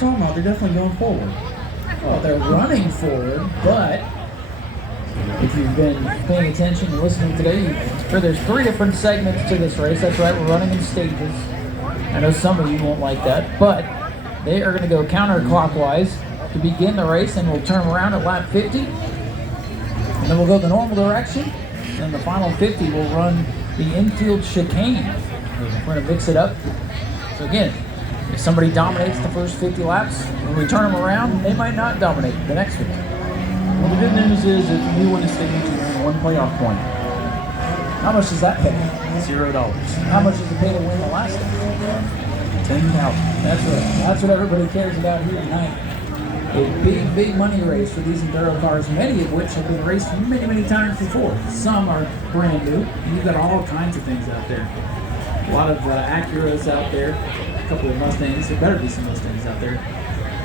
talking about, they're definitely going forward. Well, they're running forward, but if you've been paying attention and listening today, there's 3 different segments to this race. That's right, we're running in stages. I know some of you won't like that, but they are going to go counterclockwise to begin the race, and we'll turn around at lap 50. And then we'll go the normal direction. And the final 50 will run the infield chicane. We're going to mix it up. So again, if somebody dominates the first 50 laps, when we turn them around, they might not dominate the next 50. Well, the good news is if you win a stage, you earn 1 playoff point. How much does that pay? $0. How much does it pay to win the last one? $10,000. That's right. That's what everybody cares about here tonight. A big, big money race for these enduro cars, many of which have been raced many, many times before. Some are brand new. You've got all kinds of things out there. A lot of Acuras out there, a couple of Mustangs. There better be some Mustangs out there.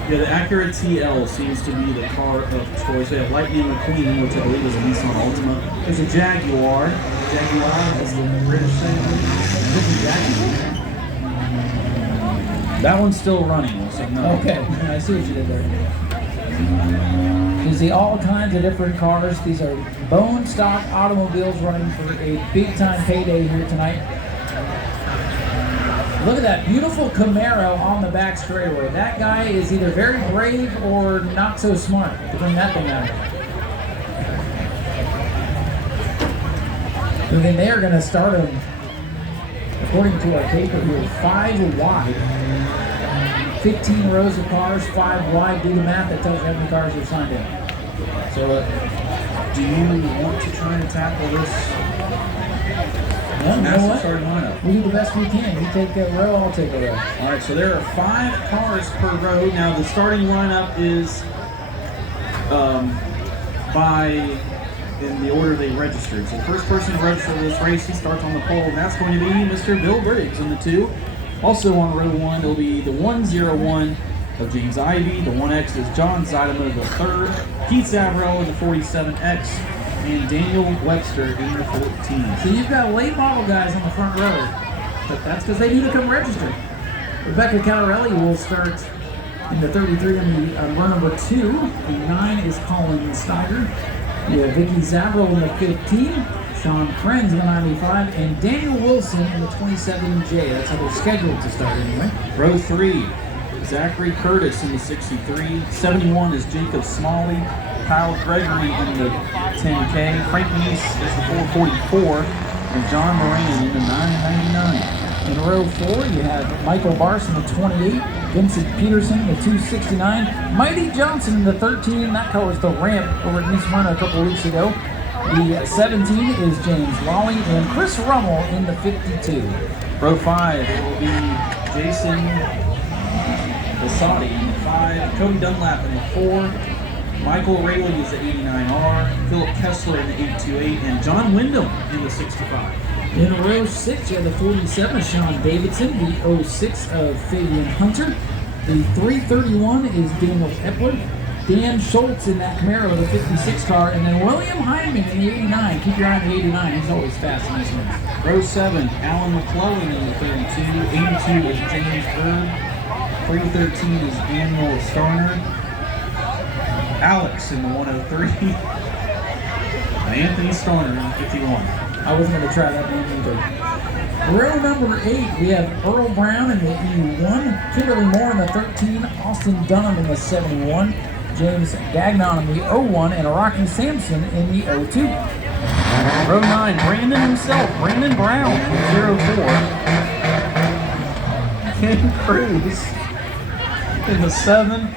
Yeah, the Acura TL seems to be the car of choice. We have Lightning McQueen, which I believe is a Nissan Altima. There's a Jaguar. Jaguar is the British thing. This is Jaguar. That one's still running, so no. Okay, I see what you did there. You see all kinds of different cars. These are bone stock automobiles running for a big time payday here tonight. Look at that beautiful Camaro on the back straightaway. That guy is either very brave or not so smart to bring that thing out. And then they are going to start them, according to our paper here, 5 wide. 15 rows of cars, 5 wide. Do the math, that tells you how many cars are signed in. So, do you want to try and tackle this? No, you know what? Starting lineup. We do the best we can. You take a row, I'll take a row. All right, so there are 5 cars per row. Now the starting lineup is in the order they registered. So the first person to register this race, he starts on the pole, and that's going to be Mr. Bill Briggs in the 2. Also on row 1, it'll be the 101 of James Ivey. The 1X is John Zeidema, the 3rd. Keith Zavro in the 47X. And Daniel Webster in the 14. So you've got late model guys on the front row, but that's because they need to come register. Rebecca Calarelli will start in the 33 on row number 2. The 9 is Colin Steiger. You have Vicky Zavro in the 15. Sean Krenz in the 95, and Daniel Wilson in the 27J. That's how they're scheduled to start anyway. Row 3, Zachary Curtis in the 63. 71 is Jacob Smalley. Kyle Gregory in the 10K. Frank Neese is the 444. And John Moran in the 999. In row 4, you have Michael Barson, the 28, Vincent Peterson, the 269, Mighty Johnson, the 13. That covers the ramp over at New Smyrna a couple of weeks ago. The 17 is James Lawley, and Chris Rummel in the 52. Row 5 will be Jason Basati in the 5, Cody Dunlap in the 4, Michael Rayleigh is the 89R, Philip Kessler in the 828, and John Wyndham in the 65. In row 6, you have the 47 of Sean Davidson, the 06 of Fabian Hunter, the 331 is Daniel Epler, Dan Schultz in that Camaro, the 56 car, and then William Hyman in the 89. Keep your eye on the 89, he's always fast in this one. Row 7, Alan McClellan in the 32, 82 is James Bird, 313 is Daniel Starner, Alex in the 103, and Anthony Starner in the 51. I wasn't going to try that one either. Row number 8, we have Earl Brown in the E1, Kimberly Moore in the 13, Austin Dunham in the 71, James Gagnon in the 01, and Rocky Sampson in the 02. Row 9, Brandon himself, Brandon Brown, 04. Ken Cruz in the 7.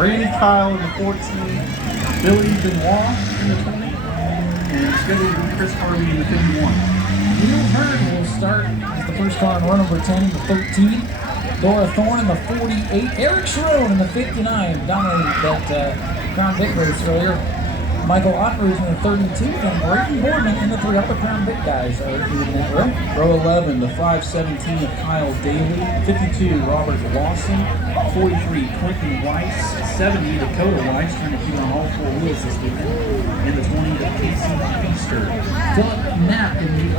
Randy Kyle in the 14. Billy Benoit in the 20. And scheduled with Chris Harvey in the 51. Neil Hearn will start as the first car in row number 10 in the 13. Dora Thorne in the 48. Eric Schroen in the 59, dominating that Crown Vic race earlier. Michael Otter's in the 32, and Brayden Boardman in the 3 Upper Crown Vic guys are in that row. Row 11, the 517 of Kyle Daly. 52, Robert Lawson. 43, Quentin Weiss. 70, Dakota Weiss, trying to keep on all 4 wheels this weekend. And the 20, Casey Feaster. Philip Knapp in the